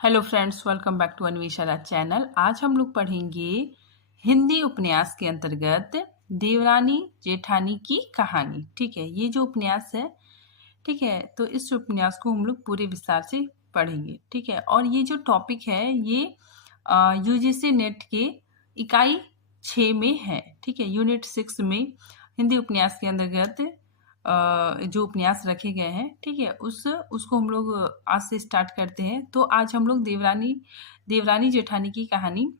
Hello friends, welcome back to Anvesha channel. आज हम लोग पढ़ेंगे हिंदी उपन्यास के अंतर्गत देवरानी जेठानी की कहानी। ठीक है, ये जो उपन्यास है, ठीक है, तो इस उपन्यास को हम लोग पूरे विस्तार से पढ़ेंगे। ठीक है, और ये जो टॉपिक है ये यूजीसी नेट के इकाई 6 में है। ठीक है, यूनिट 6 में हिंदी उपन्यास के अंतर्गत जो उपन्यास रखे गए हैं, ठीक है, उसको हम लोग आज से स्टार्ट करते हैं। तो आज हम लोग देवरानी जेठानी की कहानी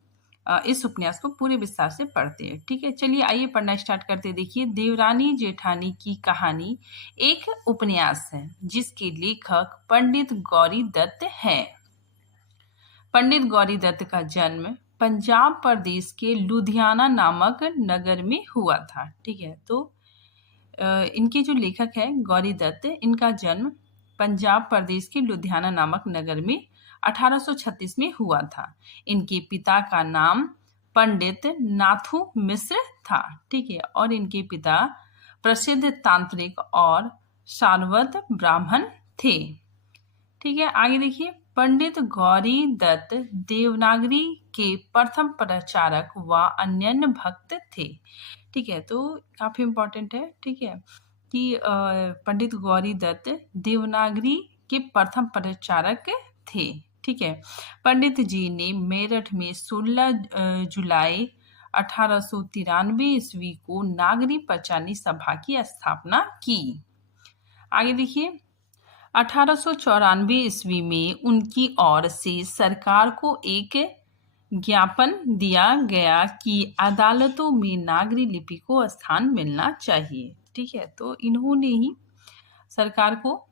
इस उपन्यास को पूरे विस्तार से पढ़ते हैं। ठीक है, चलिए आइए पढ़ना स्टार्ट करते हैं। देखिए, देवरानी जेठानी की कहानी एक उपन्यास है जिसके लेखक पंडित गौरी दत्त हैं। पंडित गौरी दत्त का जन्म पंजाब प्रदेश के लुधियाना नामक नगर में हुआ था। ठीक है, तो इनके जो लेखक हैं गौरी दत्त, इनका जन्म पंजाब प्रदेश के लुधियाना नामक नगर में 1836 में हुआ था। इनके पिता का नाम पंडित नाथू मिश्र था। ठीक है, और इनके पिता प्रसिद्ध तांत्रिक और सारवत ब्राह्मण थे। ठीक है, आगे देखिए, पंडित गौरी दत्त देवनागरी के प्रथम प्रचारक व अनन्य भक्त थे। ठीक है, तो काफी इम्पोर्टेंट है। ठीक है, कि पंडित गौरी दत्त देवनागरी के प्रथम प्रचारक थे। ठीक है, पंडित जी ने मेरठ में 16 जुलाई 1893 ईस्वी को नागरी पंचानी सभा की स्थापना की। आगे देखिए, 1894 ईस्वी में उनकी ओर से सरकार को एक ज्ञापन दिया गया कि अदालतों में नागरी लिपि को स्थान मिलना चाहिए। ठीक है, तो इन्होंने ही सरकार को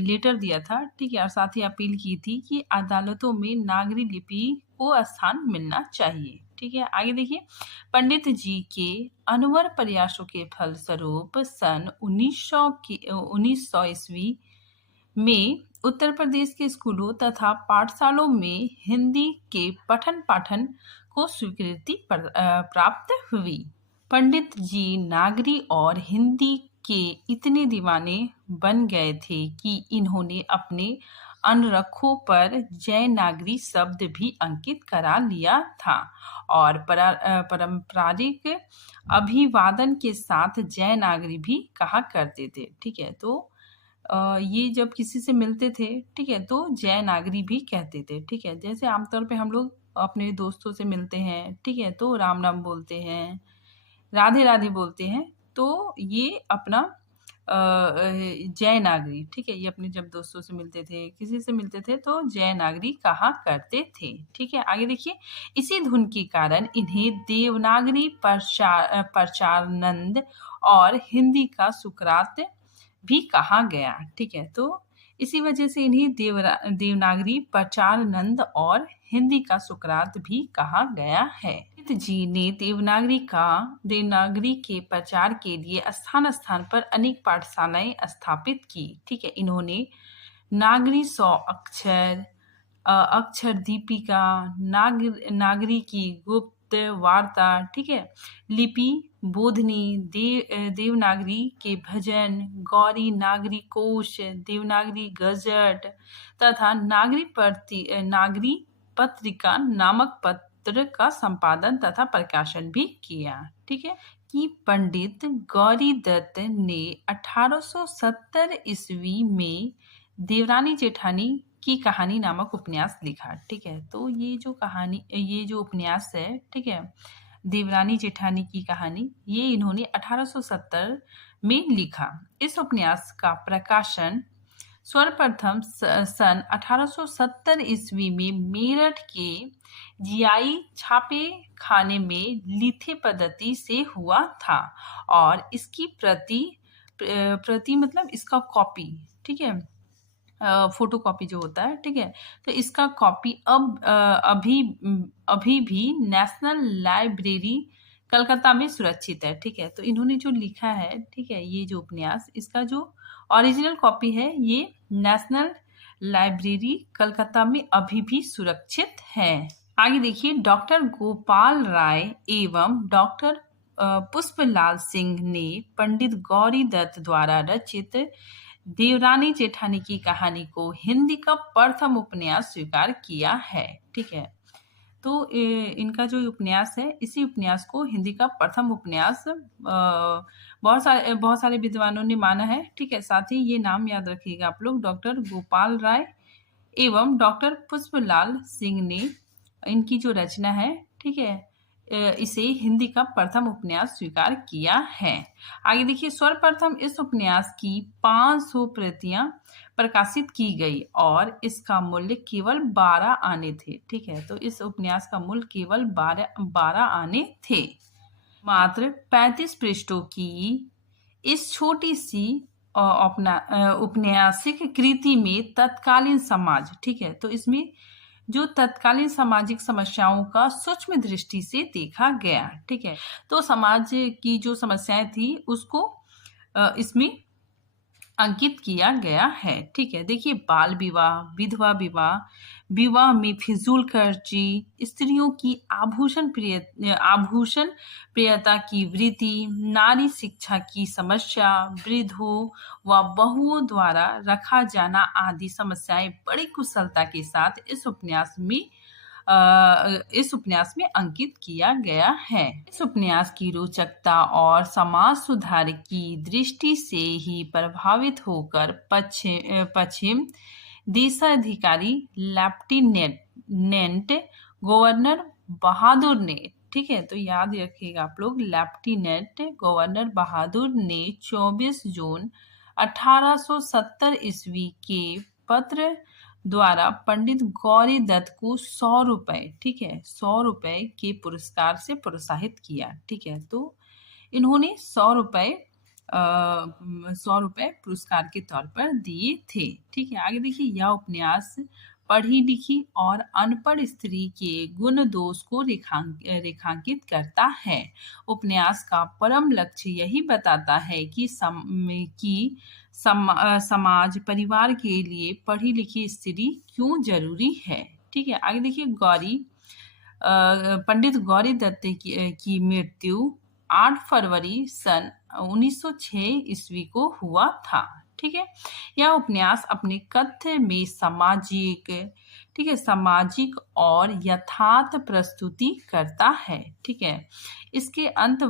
लेटर दिया था। ठीक है, और साथ ही अपील की थी कि अदालतों में नागरी लिपि को स्थान मिलना चाहिए। ठीक है, आगे देखिए, पंडित जी के अनवर प्रयासों के फलस्वरूप सन 1900 ईस्वी में उत्तर प्रदेश के स्कूलों तथा पाठशालों में हिंदी के पठन पाठन को स्वीकृति प्राप्त हुई। पंडित जी नागरी और हिंदी के इतने दीवाने बन गए थे कि इन्होंने अपने अनरखों पर जय नागरी शब्द भी अंकित करा लिया था और पारंपरिक अभिवादन के साथ जय नागरी भी कहा करते थे। ठीक है, तो ये जब किसी से मिलते थे, ठीक है, तो जय नागरी भी कहते थे। ठीक है, जैसे आमतौर पे हम लोग अपने दोस्तों से मिलते हैं, ठीक है, तो राम राम बोलते हैं, राधे राधे बोलते हैं। तो ये अपना जय नागरी, ठीक है, ये अपने जब दोस्तों से मिलते थे, किसी से मिलते थे, तो जय नागरी कहा करते थे। ठीक है, आगे देखिए, इसी धुन के कारण इन्हें देवनागरी प्रचारानंद और हिंदी का सुकरात भी कहा गया। ठीक है, तो इसी वजह से इन्हें देवनागरी प्रचारानंद और हिंदी का सुकरात भी कहा गया है। पंडित जी ने देवनागरी के प्रचार के लिए स्थान स्थान पर अनेक पाठशालाएं स्थापित की। ठीक है, इन्होंने नागरी 100 अक्षर, अक्षर दीपिका, नागरी की गुप्त वार्ता, ठीक है, लिपि बोधनी, देवनागरी के भजन, गौरी नागरी कोश, देवनागरी गजट तथा नागरी पत्रिका नामक पत्र का संपादन तथा प्रकाशन भी किया। ठीक है, कि पंडित गौरी दत्त ने 1870 ईस्वी में देवरानी जेठानी की कहानी नामक उपन्यास लिखा। ठीक है, तो ये जो उपन्यास है, ठीक है, देवरानी जेठानी की कहानी, ये इन्होंने 1870 में लिखा। इस उपन्यास का प्रकाशन सर्वप्रथम सन 1870 ईस्वी में मेरठ के जीआई छापे खाने में लिथे पद्धति से हुआ था और इसकी प्रति मतलब इसका कॉपी, ठीक है, फोटो कॉपी जो होता है, ठीक है, तो इसका कॉपी अभी भी नेशनल लाइब्रेरी कलकत्ता में सुरक्षित है। ठीक है, तो इन्होंने जो लिखा है, ठीक है, ये जो उपन्यास, इसका जो ओरिजिनल कॉपी है ये नेशनल लाइब्रेरी कलकत्ता में अभी भी सुरक्षित है। आगे देखिए, डॉक्टर गोपाल राय एवं डॉक्टर पुष्पलाल सिंह ने पंडित गौरी दत्त द्वारा रचित देवरानी जेठानी की कहानी को हिंदी का प्रथम उपन्यास स्वीकार किया है। ठीक है, तो इनका जो उपन्यास है, इसी उपन्यास को हिंदी का प्रथम उपन्यास बहुत सारे विद्वानों ने माना है। ठीक है, साथ ही ये नाम याद रखिएगा आप लोग, डॉक्टर गोपाल राय एवं डॉक्टर पुष्पलाल सिंह ने इनकी जो रचना है, ठीक है, इसे हिंदी का प्रथम उपन्यास स्वीकार किया है। आगे देखिए, सर्वप्रथम इस उपन्यास की 500 प्रतियां प्रकाशित की गई और इसका मूल्य केवल 12 आने थे। ठीक है, तो इस उपन्यास का मूल्य केवल 12 आने थे। मात्र 35 पृष्ठों की इस छोटी सी औपन्यासिक कृति में तत्कालीन समाज, ठीक है, तो इसमें जो तत्कालीन सामाजिक समस्याओं का सूक्ष्म दृष्टि से देखा गया। ठीक है, तो समाज की जो समस्याएं थी उसको इसमें अंकित किया गया है। ठीक है, देखिए, बाल विवाह, विधवा विवाह, विवाह में फिजूल खर्ची, स्त्रियों की आभूषण प्रियता की वृद्धि, नारी शिक्षा की समस्या, वृद्धों व बहुओं द्वारा रखा जाना आदि समस्याएं बड़ी कुशलता के साथ इस उपन्यास में अंकित किया गया है। इस उपन्यास की रोचकता और समाज सुधार की दृष्टि से ही प्रभावित होकर पश्चिम देशाधिकारी लेफ्टिनेंट गवर्नर बहादुर ने, ठीक है, तो याद रखिएगा आप लोग, लेफ्टिनेंट गवर्नर बहादुर ने 24 जून 1870 ईस्वी के पत्र द्वारा पंडित गौरी दत्त को 100 रुपए, ठीक है, 100 रुपए के पुरस्कार से प्रोत्साहित किया। ठीक है, तो इन्होंने 100 रुपए पुरस्कार के तौर पर दिए थे। ठीक है, आगे देखिए, यह उपन्यास पढ़ी लिखी और अनपढ़ स्त्री के गुण दोष को रेखांकित करता है। उपन्यास का परम लक्ष्य यही बताता है कि समाज परिवार के लिए पढ़ी लिखी स्त्री क्यों जरूरी है। ठीक है, आगे देखिए, पंडित गौरी दत्त की मृत्यु 8 फरवरी सन 1906 ईस्वी को हुआ था। ठीक है, यह उपन्यास अपने कथ्य में सामाजिक और यथार्थ प्रस्तुति करता है। ठीक है, इसके अंत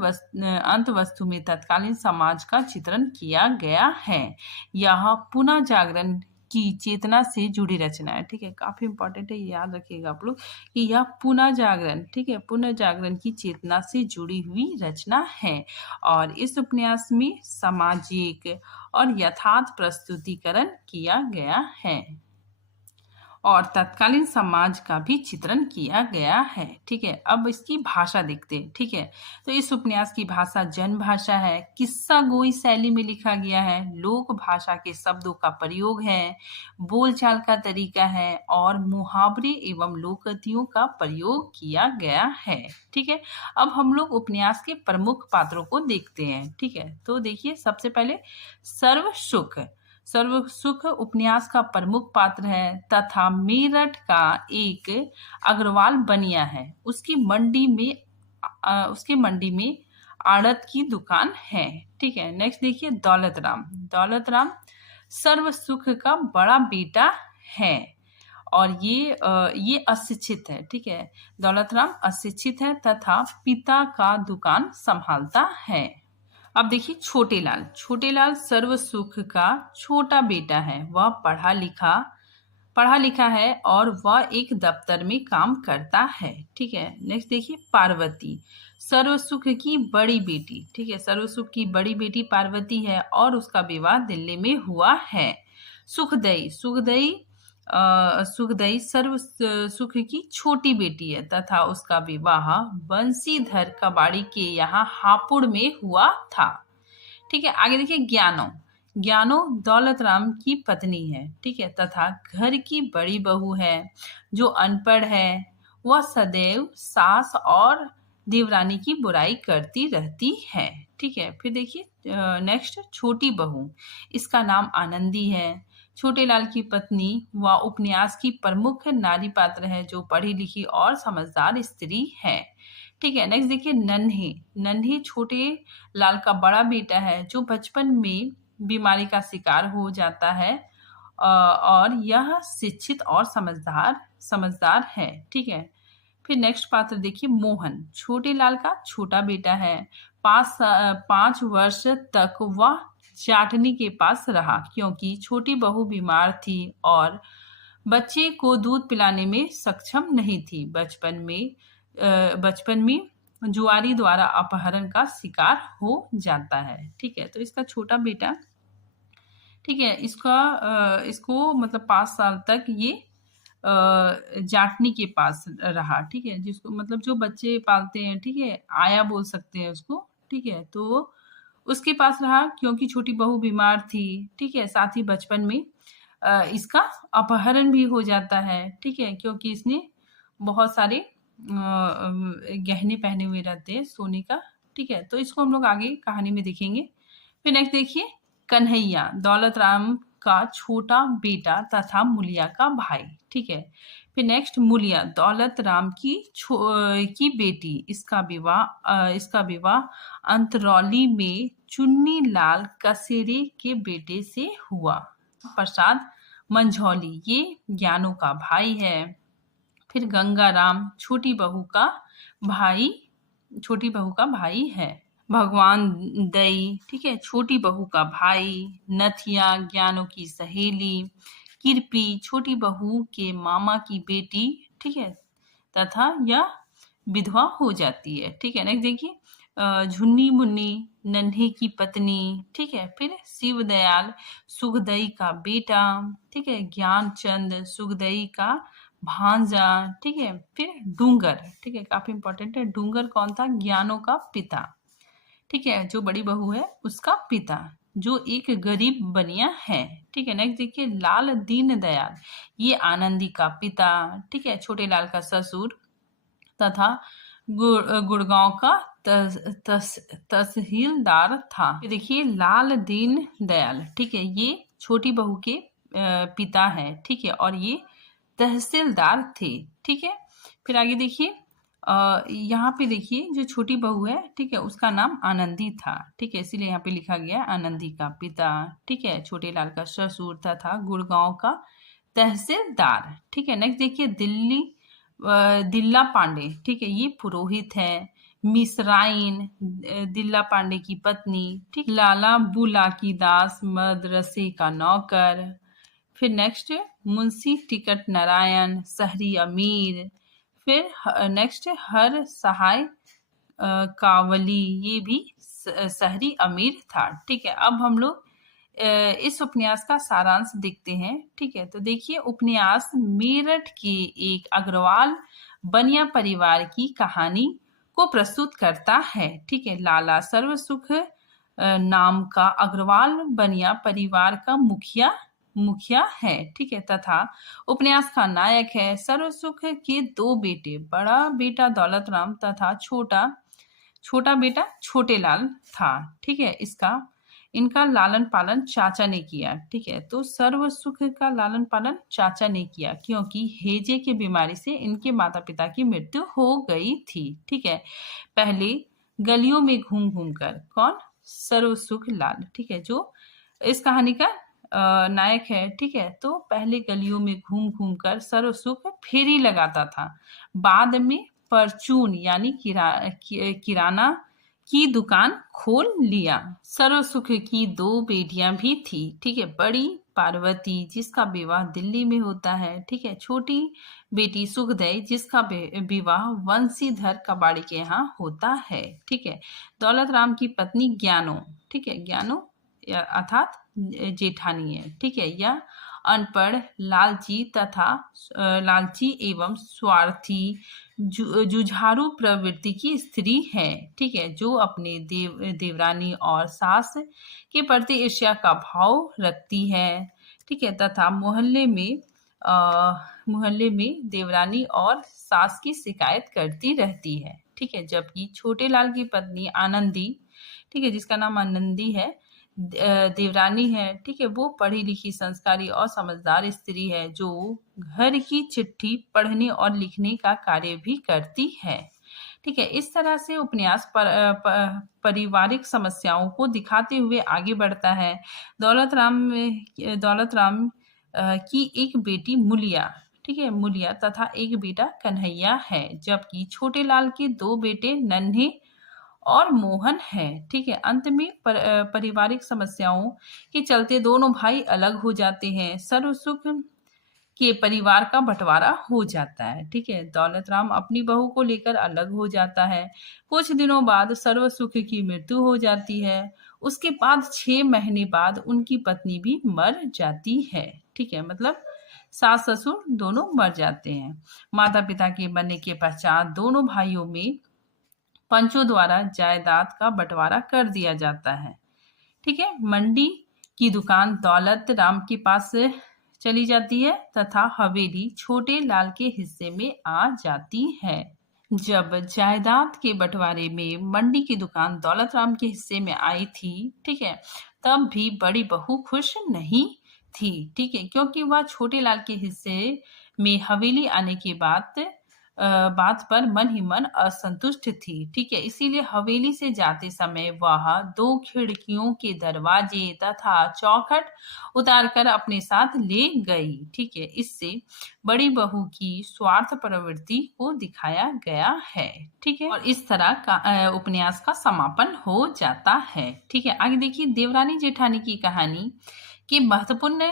वस्तु में तत्कालीन समाज का चित्रण किया गया है। यह पुनः जागरण की चेतना से जुड़ी रचना है। ठीक है, काफी इंपॉर्टेंट है, याद रखिएगा आप लोग कि यह पुनः जागरण, ठीक है, पुनः जागरण की चेतना से जुड़ी हुई रचना है और इस उपन्यास में सामाजिक और यथार्थ प्रस्तुतिकरण किया गया है और तत्कालीन समाज का भी चित्रण किया गया है। ठीक है, अब इसकी भाषा देखते हैं। ठीक है, तो इस उपन्यास की भाषा जन भाषा है, किस्सा गोई शैली में लिखा गया है, लोक भाषा के शब्दों का प्रयोग है, बोलचाल का तरीका है और मुहावरे एवं लोककथियों का प्रयोग किया गया है। ठीक है, अब हम लोग उपन्यास के प्रमुख पात्रों को देखते हैं। ठीक है, तो देखिए, सबसे पहले सर्वसुख में का प्रमुख पात्र है तथा मेरठ का एक अग्रवाल बनिया है। उसकी मंडी में आड़त की दुकान है। ठीक है, नेक्स्ट देखिए, दौलत राम सर्वसुख का बड़ा बेटा है और ये अशिक्षित है। ठीक है, दौलत राम अशिक्षित है तथा पिता का दुकान संभालता है। अब देखिए, छोटे लाल सर्वसुख का छोटा बेटा है। वह पढ़ा लिखा है और वह एक दफ्तर में काम करता है। ठीक है, नेक्स्ट देखिए, पार्वती सर्वसुख की बड़ी बेटी। ठीक है, सर्वसुख की बड़ी बेटी पार्वती है और उसका विवाह दिल्ली में हुआ है। सुखदई सर्वसुख की छोटी बेटी है तथा उसका विवाह बंसीधर कबाड़ी के यहाँ हापुड़ में हुआ था। ठीक है, आगे देखिए, ज्ञानो दौलत राम की पत्नी है। ठीक है, तथा घर की बड़ी बहू है जो अनपढ़ है। वह सदैव सास और देवरानी की बुराई करती रहती है। ठीक है, फिर देखिए, नेक्स्ट, छोटी बहू, इसका नाम आनंदी है। छोटे लाल की पत्नी व उपन्यास की प्रमुख नारी पात्र है जो पढ़ी लिखी और समझदार स्त्री है। ठीक है, नेक्स्ट देखिए, नन्हे छोटे लाल का बड़ा बेटा है जो बचपन में बीमारी का शिकार हो जाता है और यह शिक्षित और समझदार है। ठीक है। फिर नेक्स्ट पात्र देखिए, मोहन छोटे लाल का छोटा बेटा है। 5 वर्ष तक वह जाटनी के पास रहा क्योंकि छोटी बहू बीमार थी और बच्चे को दूध पिलाने में सक्षम नहीं थी। बचपन में जुआरी द्वारा अपहरण का शिकार हो जाता है। ठीक है। तो इसका छोटा बेटा, ठीक है, इसको मतलब 5 साल तक ये जाटनी के पास रहा। ठीक है। जिसको मतलब जो बच्चे पालते हैं, ठीक है, आया बोल सकते हैं उसको। ठीक है। तो उसके पास रहा क्योंकि छोटी बहू बीमार थी। ठीक है। साथ ही बचपन में इसका अपहरण भी हो जाता है। ठीक है। क्योंकि इसने बहुत सारे गहने पहने हुए रहते हैं सोने का। ठीक है। तो इसको हम लोग आगे कहानी में देखेंगे। फिर नेक्स्ट देखिए, कन्हैया दौलत राम का छोटा बेटा तथा मुलिया का भाई। ठीक है। फिर नेक्स्ट, मुलिया दौलत राम की बेटी। इसका विवाह अंतरौली में चुन्नी लाल कसेरे के बेटे से हुआ। प्रसाद मंझौली ये ज्ञानों का भाई है। फिर गंगाराम छोटी बहू का भाई है। भगवान दई, ठीक है, छोटी बहू का भाई। नथिया ज्ञानों की सहेली। किरपी छोटी बहू के मामा की बेटी। ठीक है। तथा यह विधवा हो जाती है। ठीक है। नेक्स्ट देखिए, झुन्नी मुन्नी नन्हे की पत्नी। ठीक है। फिर शिवदयाल सुखदई का बेटा। ठीक है। ज्ञानचंद सुखदई का भांजा। ठीक है। फिर डूंगर, ठीक है, काफी इंपॉर्टेंट है। डूंगर कौन था? ज्ञानों का पिता। ठीक है। जो बड़ी बहू है उसका पिता, जो एक गरीब बनिया है। ठीक है। नेक्स्ट देखिए, लाल दीन दयाल ये आनंदी का पिता। ठीक है। छोटे लाल का ससुर तथा गुड़गांव का तहसीलदार था। देखिए, लाल दीन दयाल, ठीक है, ये छोटी बहू के पिता है। ठीक है। और ये तहसीलदार थे। ठीक है। फिर आगे देखिए, यहाँ पे देखिए जो छोटी बहू है, ठीक है, उसका नाम आनंदी था। ठीक है। इसीलिए यहाँ पे लिखा गया आनंदी का पिता। ठीक है। छोटे लाल का ससुर तथा गुड़गांव का तहसीलदार। ठीक है। नेक्स्ट देखिए, दिल्ला पांडे, ठीक है, ये पुरोहित है। मिसराइन दिल्ला पांडे की पत्नी। ठीक। लाला बुलाकी दास मदरसे का नौकर। फिर नेक्स्ट, मुंशी टिकट नारायण शहरी अमीर। फिर नेक्स्ट, हर सहाय कावली ये भी शहरी अमीर था। ठीक है। अब हम लोग इस उपन्यास का सारांश देखते हैं। ठीक है। तो देखिए, उपन्यास मेरठ के एक अग्रवाल बनिया परिवार की कहानी को प्रस्तुत करता है। ठीक है। लाला सर्वसुख नाम का अग्रवाल बनिया परिवार का मुखिया है। ठीक है। तथा उपन्यास का नायक है। सर्वसुख के 2 बेटे, बड़ा बेटा दौलत राम तथा छोटा बेटा छोटे लाल था। ठीक है। इनका लालन पालन चाचा ने किया। ठीक है। तो सर्वसुख का लालन पालन चाचा ने किया क्योंकि हेजे की बीमारी से इनके माता पिता की मृत्यु हो गई थी। ठीक है। पहले गलियों में घूम घूम कर, कौन? सर्वसुख लाल, ठीक है, जो इस कहानी का नायक है। ठीक है। तो पहले गलियों में घूम घूम कर सर्वसुख फेरी लगाता था। बाद में परचून यानी किराना की दुकान खोल लिया। सर्वसुख की 2 बेटियां भी थी। ठीक है। बड़ी पार्वती जिसका विवाह दिल्ली में होता है। ठीक है। छोटी बेटी सुखदय जिसका विवाह वंशीधर कबाड़ी के यहाँ होता है। ठीक है। दौलत राम की पत्नी ज्ञानो, ठीक है, ज्ञानो अर्थात जेठानी है। ठीक है। यह अनपढ़, लालची एवं स्वार्थी, जुझारू प्रवृत्ति की स्त्री है। ठीक है। जो अपने देवरानी और सास के प्रति ईर्ष्या का भाव रखती है। ठीक है। तथा मोहल्ले में देवरानी और सास की शिकायत करती रहती है। ठीक है। जबकि छोटे लाल की पत्नी आनंदी, ठीक है, जिसका नाम आनंदी है, देवरानी है। ठीक है। वो पढ़ी लिखी, संस्कारी और समझदार स्त्री है जो घर की चिट्ठी पढ़ने और लिखने का कार्य भी करती है। ठीक है, इस तरह से उपन्यास पारिवारिक समस्याओं को दिखाते हुए आगे बढ़ता है। दौलत राम की एक बेटी मुलिया, ठीक है, मुलिया तथा एक बेटा कन्हैया है, जबकि छोटे लाल के दो बेटे नन्हे और मोहन है। ठीक है, अंत में पारिवारिक समस्याओं के चलते दोनों भाई अलग हो जाते हैं। सर्व सुख के परिवार का बंटवारा हो जाता है। ठीक है, दौलत राम अपनी बहू को लेकर अलग हो जाता है। कुछ दिनों बाद सर्व सुख की मृत्यु हो जाती है। उसके बाद 6 महीने बाद उनकी पत्नी भी मर जाती है। ठीक है, मतलब सास ससुर दोनों मर जाते हैं। माता पिता के मरने के पश्चात दोनों भाइयों में पंचों द्वारा जायदाद का बंटवारा कर दिया जाता है। ठीक है, मंडी की दुकान दौलत राम के पास चली जाती है तथा हवेली छोटे लाल के हिस्से में आ जाती है। जब जायदाद के बंटवारे में मंडी की दुकान दौलत राम के हिस्से में आई थी, ठीक है, तब भी बड़ी बहू खुश नहीं थी। ठीक है, क्योंकि वह छोटे लाल के हिस्से में हवेली आने के बात पर मन ही मन असंतुष्ट थी। ठीक है, इसीलिए हवेली से जाते समय वह 2 खिड़कियों के दरवाजे तथा चौखट उतारकर अपने साथ ले गई। ठीक है, इससे बड़ी बहू की स्वार्थ प्रवृत्ति को दिखाया गया है। ठीक है, और इस तरह का उपन्यास का समापन हो जाता है। ठीक है, आगे देखिए, देवरानी जेठानी की कहानी के महत्वपूर्ण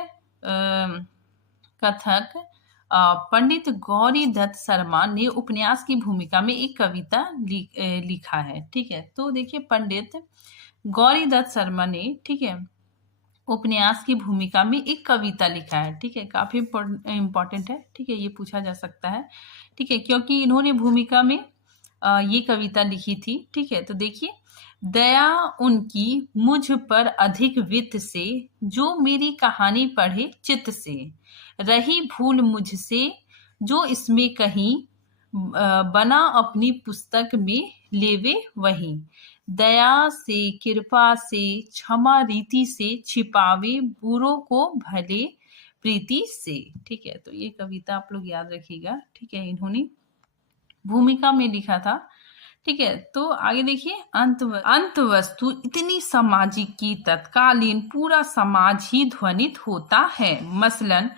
कथक पंडित गौरी दत्त शर्मा ने उपन्यास की भूमिका में एक कविता लिखा है। ठीक है, तो देखिए, पंडित गौरी दत्त शर्मा ने, ठीक है, उपन्यास की भूमिका में एक कविता लिखा है। ठीक है, काफी इम्पोर्टेंट है। ठीक है, ये पूछा जा सकता है। ठीक है, क्योंकि इन्होंने भूमिका में ये कविता लिखी थी। ठीक है, तो देखिए, दया उनकी मुझ पर अधिक वित्त से, जो मेरी कहानी पढ़े चित्त से, रही भूल मुझसे जो इसमें कहीं, बना अपनी पुस्तक में लेवे वही, दया से कृपा से क्षमा रीति से, छिपावे बुरों को भले प्रीति से। ठीक है, तो ये कविता आप लोग याद रखिएगा। ठीक है, इन्होंने भूमिका में लिखा था। ठीक है, तो आगे देखिए, अंत वस्तु इतनी सामाजिक की तत्कालीन पूरा समाज ही ध्वनित होता है। मसलन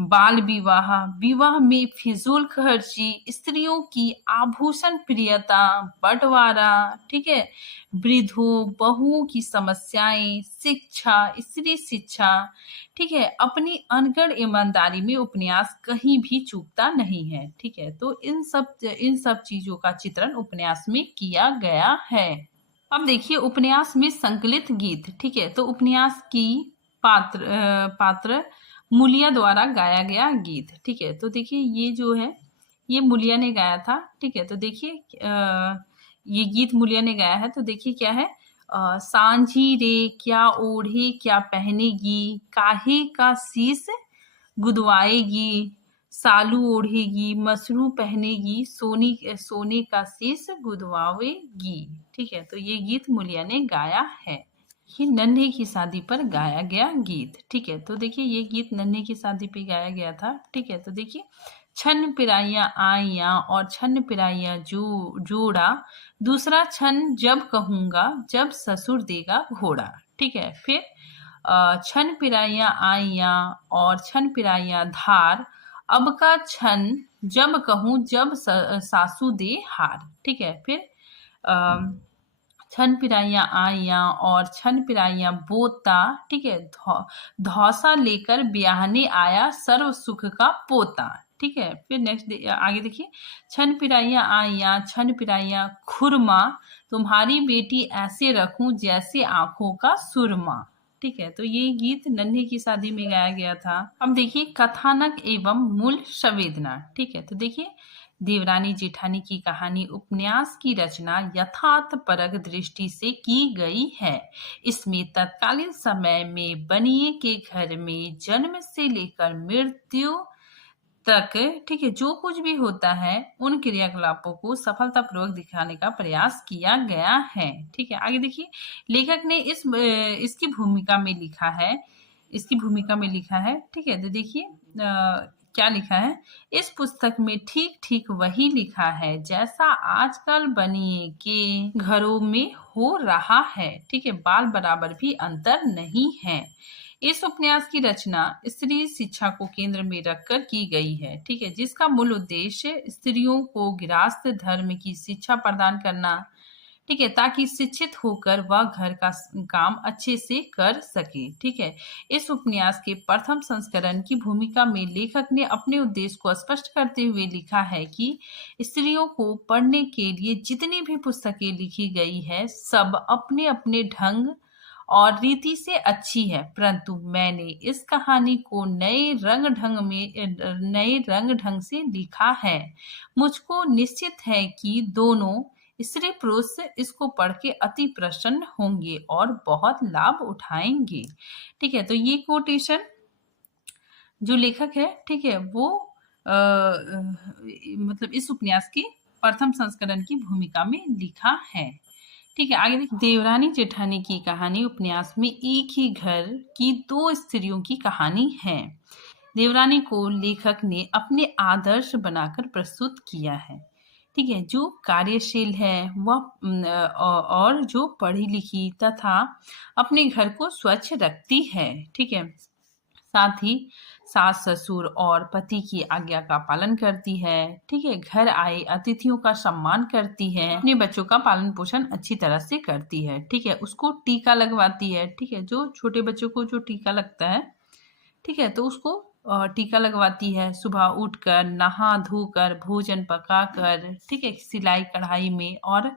बाल विवाह, विवाह में फिजूल खर्ची, स्त्रियों की आभूषण प्रियता, बंटवारा, ठीक है, वृद्धों बहुओं की समस्याएं, शिक्षा, स्त्री शिक्षा। ठीक है, अपनी अनगढ़ ईमानदारी में उपन्यास कहीं भी चूकता नहीं है। ठीक है, तो इन सब चीजों का चित्रण उपन्यास में किया गया है। अब देखिए, उपन्यास में संकलित गीत। ठीक है, तो उपन्यास की पात्र मुलिया द्वारा गाया गया गीत। ठीक है, तो देखिए, ये जो है ये मुलिया ने गाया था। ठीक है, तो देखिए, ये गीत मुलिया ने गाया है। तो देखिए क्या है, सांझी रे क्या ओढ़े क्या पहनेगी, काहे का शीश गुदवाएगी, सालू ओढ़ेगी मसरू पहनेगी, सोने का शीश गुदवाएगी। ठीक है, तो ये गीत मुलिया ने गाया है। ये नन्हे की शादी पर गाया गया गीत। ठीक है, तो देखिए, ये गीत नन्हे की शादी पे गाया गया था। ठीक है, तो देखिए, छन पिराइयाँ आइयाँ और छन पिराइयाँ जोड़ा, दूसरा छन जब कहूँगा जब ससुर देगा घोड़ा। ठीक है, फिर छन पिराइयाँ आइयाँ और छन पिराइयाँ धार, अब का छन जब कहूँ जब सासू दे हार। ठीक है, फिर छन पिराइयाँ आइयाँ और छन पिराइयाँ बोता। ठीक है, धौसा लेकर ब्याहने आया सर्व सुख का पोता। ठीक है, फिर नेक्स्ट आगे देखिए, छन पिराइयाँ आइयाँ छन पिराइयाँ खुरमा, तुम्हारी बेटी ऐसे रखूं जैसे आंखों का सुरमा। ठीक है, तो ये गीत नन्हे की शादी में गाया गया था। अब देखिए, कथानक एवं मूल संवेदना। ठीक है, तो देखिए, देवरानी जेठानी की कहानी उपन्यास की रचना यथार्थपरक दृष्टि से की गई है। इसमें तत्कालीन समय में बनिए के घर में जन्म से लेकर मृत्यु तक, ठीक है, जो कुछ भी होता है उन क्रियाकलापों को सफलतापूर्वक दिखाने का प्रयास किया गया है। ठीक है, आगे देखिए, लेखक ने इसकी भूमिका में लिखा है। ठीक है, तो देखिए, क्या लिखा है, इस पुस्तक में ठीक ठीक वही लिखा है जैसा आजकल बनिए के घरों में हो रहा है। ठीक है, बाल बराबर भी अंतर नहीं है। इस उपन्यास की रचना स्त्री शिक्षा को केंद्र में रखकर की गई है। ठीक है, जिसका मूल उद्देश्य स्त्रियों को गृहस्थ धर्म की शिक्षा प्रदान करना, ठीक है, ताकि शिक्षित होकर वह घर का काम अच्छे से कर सके। ठीक है, इस उपन्यास के प्रथम संस्करण की भूमिका में लेखक ने अपने उद्देश्य को स्पष्ट करते हुए लिखा है कि स्त्रियों को पढ़ने के लिए जितनी भी पुस्तकें लिखी गई है सब अपने अपने ढंग और रीति से अच्छी है, परंतु मैंने इस कहानी को नए रंग ढंग से लिखा है। मुझको निश्चित है कि दोनों स्त्री पुरुष इसको पढ़ के अति प्रसन्न होंगे और बहुत लाभ उठाएंगे। ठीक है, तो ये कोटेशन जो लेखक है, ठीक है, वो मतलब इस उपन्यास के प्रथम संस्करण की भूमिका में लिखा है। ठीक है, आगे देखिए, देवरानी जेठानी की कहानी उपन्यास में एक ही घर की दो स्त्रियों की कहानी है। देवरानी को लेखक ने अपने आदर्श बनाकर प्रस्तुत किया है। ठीक है, जो कार्यशील है वह और जो पढ़ी लिखी तथा अपने घर को स्वच्छ रखती है। ठीक है, साथ ही सास ससुर और पति की आज्ञा का पालन करती है। ठीक है, घर आए अतिथियों का सम्मान करती है, अपने बच्चों का पालन पोषण अच्छी तरह से करती है। ठीक है, उसको टीका लगवाती है। ठीक है, जो छोटे बच्चों को जो टीका लगता है, ठीक है, तो उसको टीका लगवाती है। सुबह उठकर नहा धोकर भोजन पकाकर, ठीक है, सिलाई कढ़ाई में और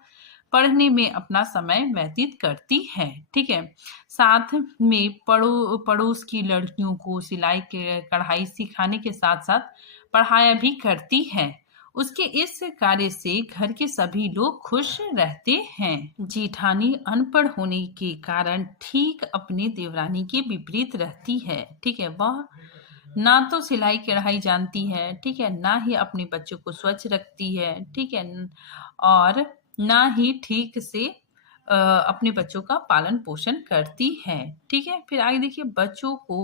पढ़ने में अपना समय व्यतीत करती है। ठीक है, साथ में पड़ोस की लड़कियों को सिलाई के कढ़ाई सिखाने के साथ साथ पढ़ाया भी करती है। उसके इस कार्य से घर के सभी लोग खुश रहते हैं। जेठानी अनपढ़ होने के कारण ठीक अपने देवरानी के विपरीत रहती है। ठीक है, वह ना तो सिलाई कढ़ाई जानती है, ठीक है, ना ही अपने बच्चों को स्वच्छ रखती है। ठीक है, और ना ही ठीक से अपने बच्चों का पालन पोषण करती है। ठीक है, फिर आगे देखिए, बच्चों को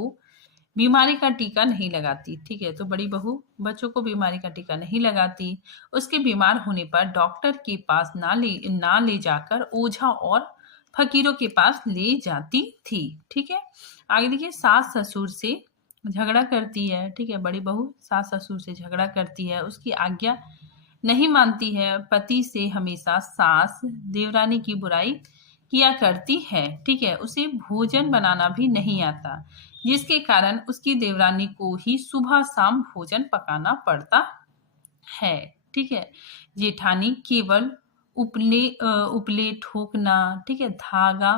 बीमारी का टीका नहीं लगाती। ठीक है, तो बड़ी बहू बच्चों को बीमारी का टीका नहीं लगाती। उसके बीमार होने पर डॉक्टर के पास ना ले जाकर ओझा और फकीरों के पास ले जाती थी। ठीक है, आगे देखिए, सास ससुर से झगड़ा करती है। ठीक है, बड़ी बहू सास ससुर से झगड़ा करती है, उसकी आज्ञा नहीं मानती है। पति से हमेशा सास देवरानी की बुराई किया करती है। ठीक है, उसे भोजन बनाना भी नहीं आता, जिसके कारण उसकी देवरानी को ही सुबह शाम भोजन पकाना पड़ता है। ठीक है, जेठानी केवल उपले ठोकना, ठीक है, धागा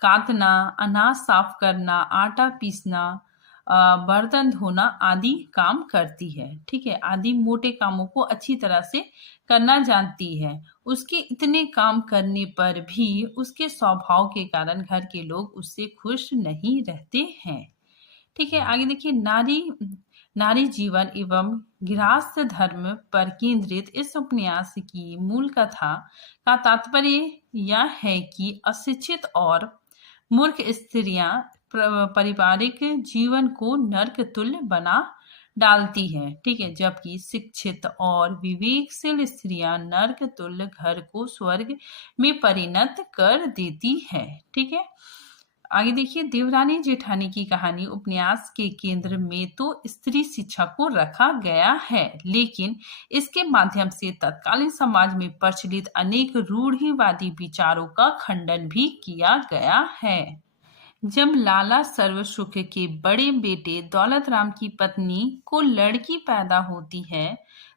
काटना, अनाज साफ करना, आटा पीसना, बर्तन धोना आदि काम करती है। ठीक है, आदि मोटे कामों को अच्छी तरह से करना जानती है। उसके इतने काम करने पर भी उसके स्वभाव के कारण घर के लोग उससे खुश नहीं रहते हैं। ठीक है, आगे देखिए, नारी जीवन एवं गृहस्थ धर्म पर केंद्रित इस उपन्यास की मूल कथा का तात्पर्य यह है कि अशिक्षित और मूर्ख स्त्रियां पारिवारिक जीवन को नरक तुल्य बना डालती है। ठीक है, जबकि शिक्षित और विवेकशील स्त्रियां नरक तुल्य घर को स्वर्ग में परिणत कर देती है। ठीक है, आगे देखिए, देवरानी जेठानी की कहानी उपन्यास के केंद्र में तो स्त्री शिक्षा को रखा गया है, लेकिन इसके माध्यम से तत्कालीन समाज में प्रचलित अनेक रूढ़िवादी विचारों का खंडन भी किया गया है। जब लाला सर्वसुख के बड़े बेटे दौलत राम की पत्नी को लड़की पैदा होती है,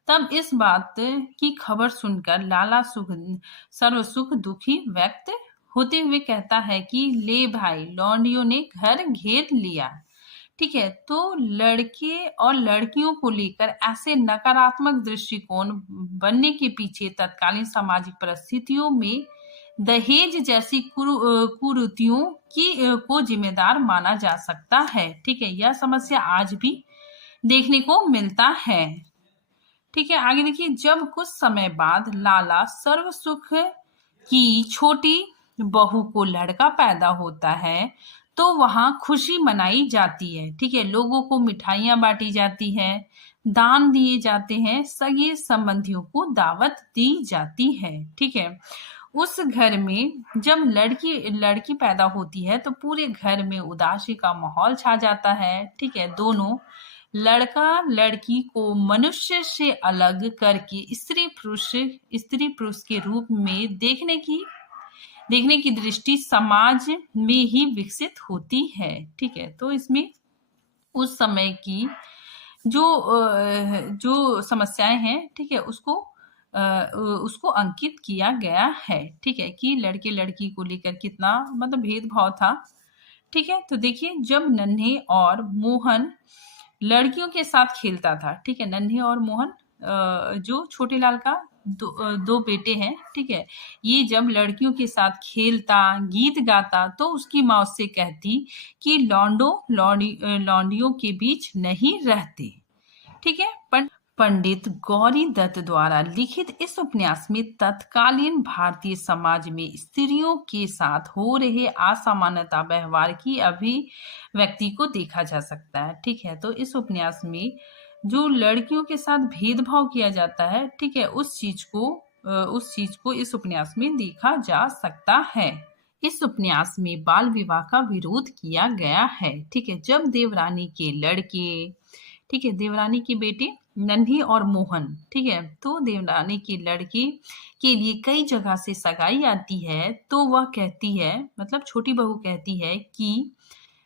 तब इस बात की खबर सुनकर लाला सर्वसुख दुखी व्यक्त होते हुए कहता है कि ले भाई, लौंडियों ने घर घेर लिया। ठीक है, तो लड़के और लड़कियों को लेकर ऐसे नकारात्मक दृष्टिकोण बनने के पीछे तत्कालीन सामाजिक परिस्थितियों में दहेज जैसी कुरीतियों को जिम्मेदार माना जा सकता है। ठीक है, यह समस्या आज भी देखने को मिलता है। ठीक है, आगे देखिए, जब कुछ समय बाद लाला सर्वसुख की छोटी बहू को लड़का पैदा होता है तो वहां खुशी मनाई जाती है। ठीक है, लोगों को मिठाइयां बांटी जाती है, दान दिए जाते हैं, सगे संबंधियों को दावत दी जाती है। ठीक है, उस घर में जब लड़की लड़की पैदा होती है तो पूरे घर में उदासी का माहौल छा जाता है। ठीक है, दोनों लड़का लड़की को मनुष्य से अलग करके स्त्री पुरुष के रूप में देखने की दृष्टि समाज में ही विकसित होती है। ठीक है, तो इसमें उस समय की जो समस्याएं हैं, ठीक है, उसको अंकित किया गया है। ठीक है, कि लड़के लड़की को लेकर कितना मतलब भेदभाव था। ठीक है, तो देखिए जब नन्हे और मोहन लड़कियों के साथ खेलता था। ठीक है, नन्हे और मोहन जो छोटे लाल का दो बेटे हैं। ठीक है, ये जब लड़कियों के साथ खेलता गीत गाता तो उसकी माँ उससे कहती कि लौंडियों के बीच नहीं रहते। ठीक है, पंडित गौरी दत्त द्वारा लिखित इस उपन्यास में तत्कालीन भारतीय समाज में स्त्रियों के साथ हो रहे असामान्यता व्यवहार की अभिव्यक्ति को देखा जा सकता है। ठीक है, तो इस उपन्यास में जो लड़कियों के साथ भेदभाव किया जाता है, ठीक है, उस चीज को इस उपन्यास में देखा जा सकता है। इस उपन्यास में बाल विवाह का विरोध किया गया है। ठीक है, जब देवरानी के लड़के, ठीक है, देवरानी के बेटे नन्ही और मोहन, ठीक है, तो देवरानी के लड़के के लिए कई जगह से सगाई आती है तो वह कहती है, मतलब छोटी बहू कहती है कि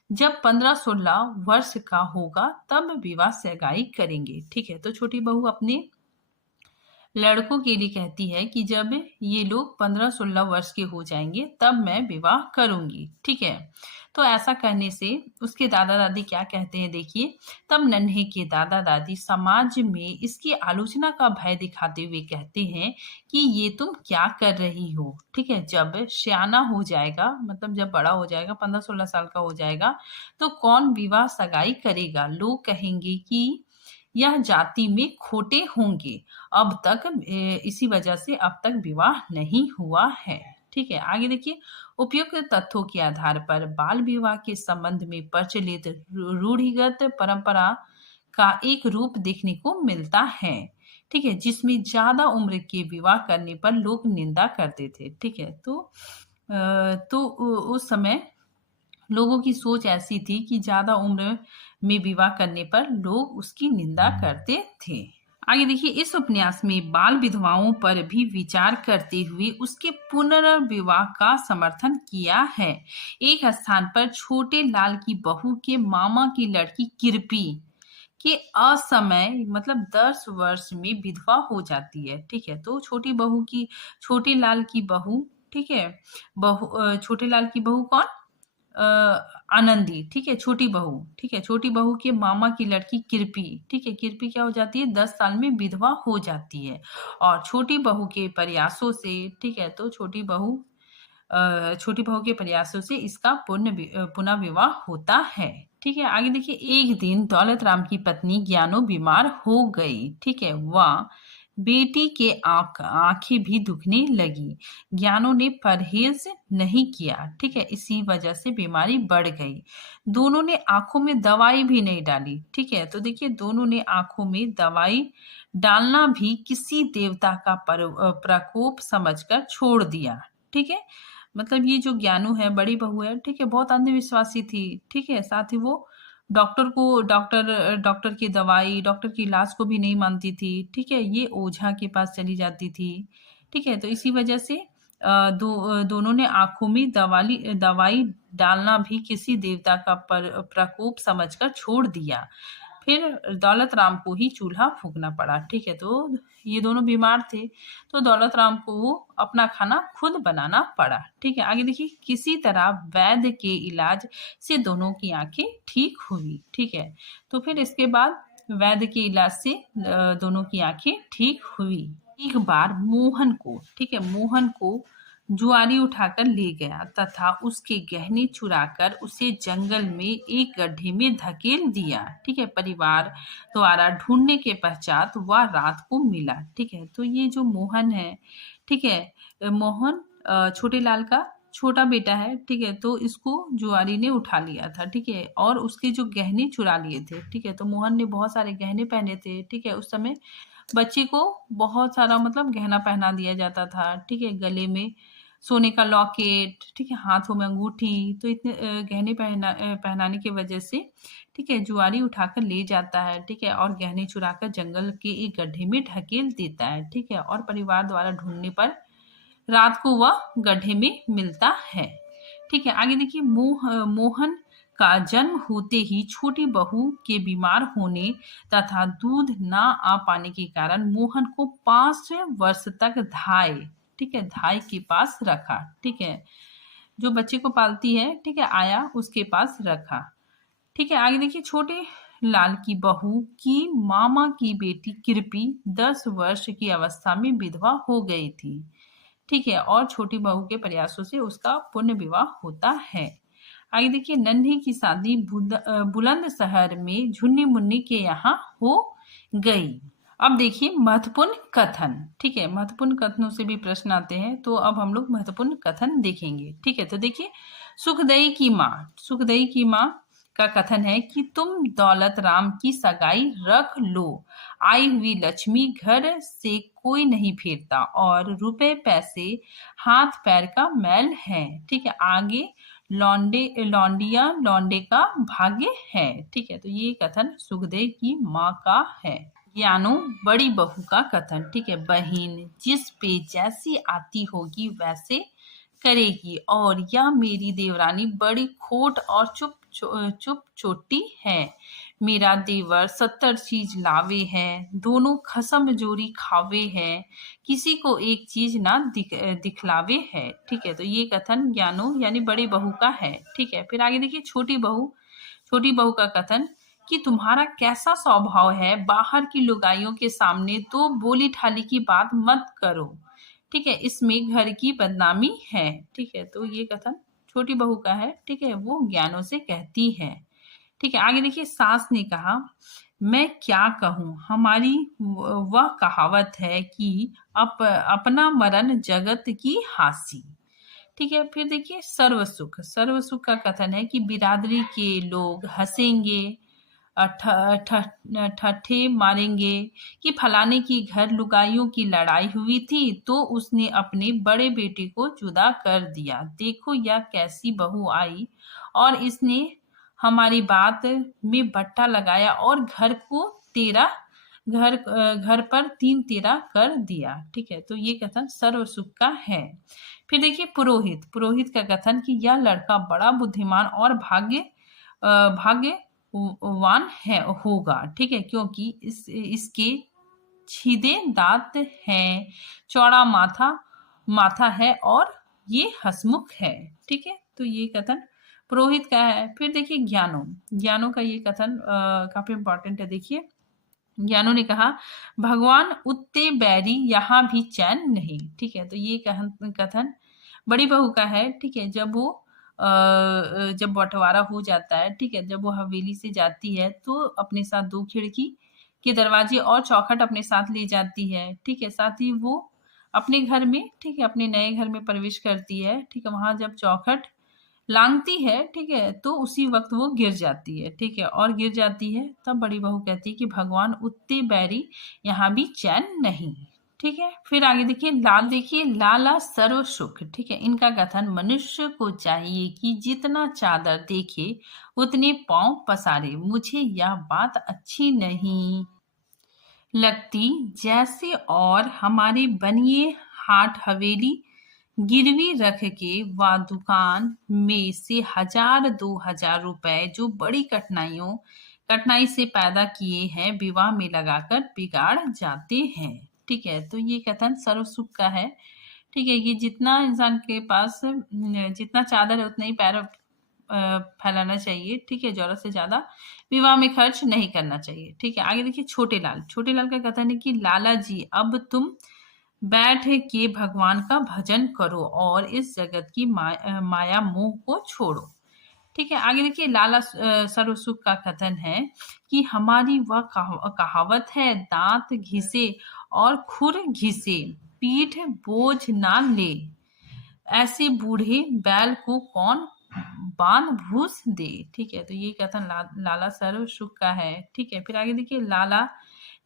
जब 15-16 वर्ष का होगा तब विवाह सगाई करेंगे। ठीक है, तो छोटी बहू अपने लड़कों के लिए कहती है कि जब ये लोग 15-16 वर्ष के हो जाएंगे तब मैं विवाह करूंगी। ठीक है, तो ऐसा करने से उसके दादा दादी क्या कहते हैं, देखिए। तब नन्हे के दादा दादी समाज में इसकी आलोचना का भय दिखाते हुए कहते हैं कि ये तुम क्या कर रही हो। ठीक है, जब सियाना हो जाएगा, मतलब जब बड़ा हो जाएगा, 15-16 साल का हो जाएगा, तो कौन विवाह सगाई करेगा। लोग कहेंगे कि यह जाति में खोटे होंगे। इसी वजह से अब तक विवाह नहीं हुआ है। ठीक है, आगे देखिए। उपयुक्त तथ्यों के आधार पर बाल विवाह के संबंध में प्रचलित रूढ़िगत परंपरा का एक रूप देखने को मिलता है। ठीक है, जिसमें ज्यादा उम्र के विवाह करने पर लोग निंदा करते थे। ठीक है, तो उस समय लोगों की सोच ऐसी थी कि ज्यादा उम्र में विवाह करने पर लोग उसकी निंदा करते थे। आगे देखिए, इस उपन्यास में बाल विधवाओं पर भी विचार करते हुए उसके पुनर्विवाह का समर्थन किया है। एक स्थान पर छोटे लाल की बहू के मामा की लड़की किरपी के असमय मतलब 10 वर्ष में विधवा हो जाती है। ठीक है, तो छोटे लाल की बहू, ठीक है, छोटे लाल की बहू कौन, आनंदी। ठीक है, छोटी बहू, ठीक है, छोटी बहू के मामा की लड़की किरपी, ठीक है, किरपी क्या हो जाती है, 10 साल में विधवा हो जाती है। और छोटी बहू के प्रयासों से, ठीक है, तो छोटी बहू के प्रयासों से इसका पुनः विवाह होता है। ठीक है, आगे देखिए। एक दिन दौलत राम की पत्नी ज्ञानो बीमार हो गई। ठीक है, वह बेटी के आंखें भी दुखने लगी। ज्ञानो ने परहेज नहीं किया। ठीक है, इसी वजह से बीमारी बढ़ गई। दोनों ने आंखों में दवाई भी नहीं डाली। ठीक है, तो देखिए दोनों ने आंखों में दवाई डालना भी किसी देवता का प्रकोप समझकर छोड़ दिया। ठीक है, मतलब ये जो ज्ञानू है, बड़ी बहू है, ठीक है, बहुत अंधविश्वासी थी। ठीक है, साथ ही वो डॉक्टर की दवाई, डॉक्टर की इलाज को भी नहीं मानती थी। ठीक है, ये ओझा के पास चली जाती थी। ठीक है, तो इसी वजह से दोनों ने आंखों में दवाई डालना भी किसी देवता का प्रकोप समझकर छोड़ दिया। फिर दौलत राम को ही चूल्हा फूकना पड़ा। ठीक है, तो ये दोनों बीमार थे तो दौलत राम को अपना खाना खुद बनाना पड़ा। ठीक है, आगे देखिए। किसी तरह वैद्य के इलाज से दोनों की आंखें ठीक हुई। ठीक है, तो फिर इसके बाद वैद्य के इलाज से दोनों की आंखें ठीक हुई। एक बार मोहन को जुआरी उठाकर ले गया तथा उसके गहने चुराकर उसे जंगल में एक गड्ढे में धकेल दिया। ठीक है, परिवार द्वारा ढूंढने के पश्चात वह रात को मिला। ठीक है, तो ये जो मोहन है, ठीक है, मोहन छोटे लाल का छोटा बेटा है, ठीक है, तो इसको जुआरी ने उठा लिया था, ठीक है, और उसके जो गहने चुरा लिए थे, ठीक है। तो मोहन ने बहुत सारे गहने पहने थे, ठीक है। उस समय बच्चे को बहुत सारा मतलब गहना पहना दिया जाता था, ठीक है, गले में सोने का लॉकेट, ठीक है, हाथों में अंगूठी। तो इतने गहने पहनाने की वजह से, ठीक है, जुआरी उठाकर ले जाता है, ठीक है, और गहने चुराकर जंगल के एक गड्ढे में ढकेल देता है, ठीक है, और परिवार द्वारा ढूंढने पर रात को वह गड्ढे में मिलता है, ठीक है। आगे देखिए, मोहन का जन्म होते ही छोटी बहू के बीमार होने तथा दूध ना आ पाने के कारण मोहन को 5 वर्ष तक धाई, ठीक है, धाई के पास रखा, ठीक है, जो बच्चे को पालती है, ठीक है, आया उसके पास रखा, ठीक है। आगे देखिए, छोटे लाल की बहू की मामा की बेटी कृपी 10 वर्ष की अवस्था में विधवा हो गई थी, ठीक है, और छोटी बहू के प्रयासों से उसका पुण्य विवाह होता है। आगे देखिए, नन्ही की शादी बुलंदशहर में झुन्नी मुन्नी के यहाँ हो गई। अब देखिए महत्वपूर्ण कथन, ठीक है, महत्वपूर्ण कथनों से भी प्रश्न आते हैं, तो अब हम लोग महत्वपूर्ण कथन देखेंगे, ठीक है। तो देखिए, सुखदेई की माँ का कथन है कि तुम दौलत राम की सगाई रख लो, आई हुई लक्ष्मी घर से कोई नहीं फेरता और रुपए पैसे हाथ पैर का मैल है, ठीक है, आगे लौंडिया लौंडे का भाग्य है, ठीक है। तो ये कथन सुखदेव की माँ का है। ज्ञानो बड़ी बहू का कथन, ठीक है, बहन जिस पे जैसी आती होगी वैसे करेगी और यह मेरी देवरानी बड़ी खोट और चुप चोटी है। मेरा देवर 70 चीज लावे है, दोनों खसम जोरी खावे है, किसी को एक चीज ना दिखलावे है, ठीक है। तो ये कथन ज्ञानो यानी बड़ी बहू का है, ठीक है। फिर आगे देखिए, छोटी बहू का कथन कि तुम्हारा कैसा स्वभाव है, बाहर की लुगाइयों के सामने तो बोली ठाली की बात मत करो, ठीक है, इसमें घर की बदनामी है, ठीक है। तो ये कथन छोटी बहू का है, ठीक है, वो ज्ञानों से कहती है, ठीक है। आगे देखिए, सास ने कहा मैं क्या कहूँ, हमारी वह कहावत है कि अपना मरण जगत की हासी, ठीक है। फिर देखिए, सर्वसुख का कथन है कि बिरादरी के लोग हंसेंगे, ठट्ठे मारेंगे कि फलाने की घर लुगाइयों की लड़ाई हुई थी तो उसने अपने बड़े बेटे को जुदा कर दिया, देखो यह कैसी बहू आई और इसने हमारी बात में बट्टा लगाया और घर पर 3 तेरा कर दिया, ठीक है। तो ये कथन सर्व सुख का है। फिर देखिए, पुरोहित का कथन कि यह लड़का बड़ा बुद्धिमान और भाग्यवान है होगा, ठीक है, क्योंकि इसके सीधे दांत हैं, चौड़ा माथा है और ये हंसमुख है, ठीक है। तो ये कथन पुरोहित का है। फिर देखिए, ज्ञानो का ये कथन काफी इंपॉर्टेंट है। देखिए, ज्ञानो ने कहा भगवान उत्ते बैरी यहाँ भी चैन नहीं, ठीक है। तो ये कथन बड़ी बहू का है, ठीक है। जब बंटवारा हो जाता है, ठीक है, जब वो हवेली से जाती है तो अपने साथ 2 खिड़की के दरवाजे और चौखट अपने साथ ले जाती है, ठीक है। साथ ही वो अपने घर में, ठीक है, अपने नए घर में प्रवेश करती है, ठीक है। वहां जब चौखट लांगती है, ठीक है, तो उसी वक्त वो गिर जाती है, ठीक है, और गिर जाती है तब बड़ी बहू कहती है कि भगवान उत्ते बैरी यहाँ भी चैन नहीं, ठीक है। फिर आगे देखिए, लाला सर्व सुख, ठीक है, इनका कथन मनुष्य को चाहिए कि जितना चादर देखे उतने पांव पसारे, मुझे यह बात अच्छी नहीं लगती, जैसे और हमारे बनिए हाट हवेली गिरवी रख के व दुकान में से 1000-2000 रुपए जो बड़ी कठिनाई से पैदा किए हैं विवाह में लगाकर बिगाड़ जाते हैं, ठीक है। तो ये कथन सर्व सुख का है, ठीक है। ये जितना इंसान के पास जितना चादर है उतना ही पैर फैलाना चाहिए, ठीक है, जरूरत से ज्यादा विवाह में खर्च नहीं करना चाहिए, ठीक है। आगे देखिए, छोटे लाल का कथन है कि लाला जी अब तुम बैठ के भगवान का भजन करो और इस जगत की माया मोह को छोड़ो, ठीक है। आगे देखिए, लाला सर्वसुख का कथन है कि हमारी वह कहावत है दांत घिसे और खुर घिसे पीठ बोझ ना ले, ऐसे बूढ़े बैल को कौन बांध भूस दे। ठीक है, तो ये कथन लाला सर्व सुख का है। ठीक है, फिर आगे देखिए, लाला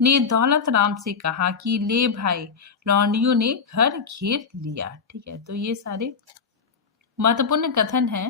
ने दौलत राम से कहा कि ले भाई, लौंडियों ने घर घेर लिया। ठीक है, तो ये सारे महत्वपूर्ण कथन हैं।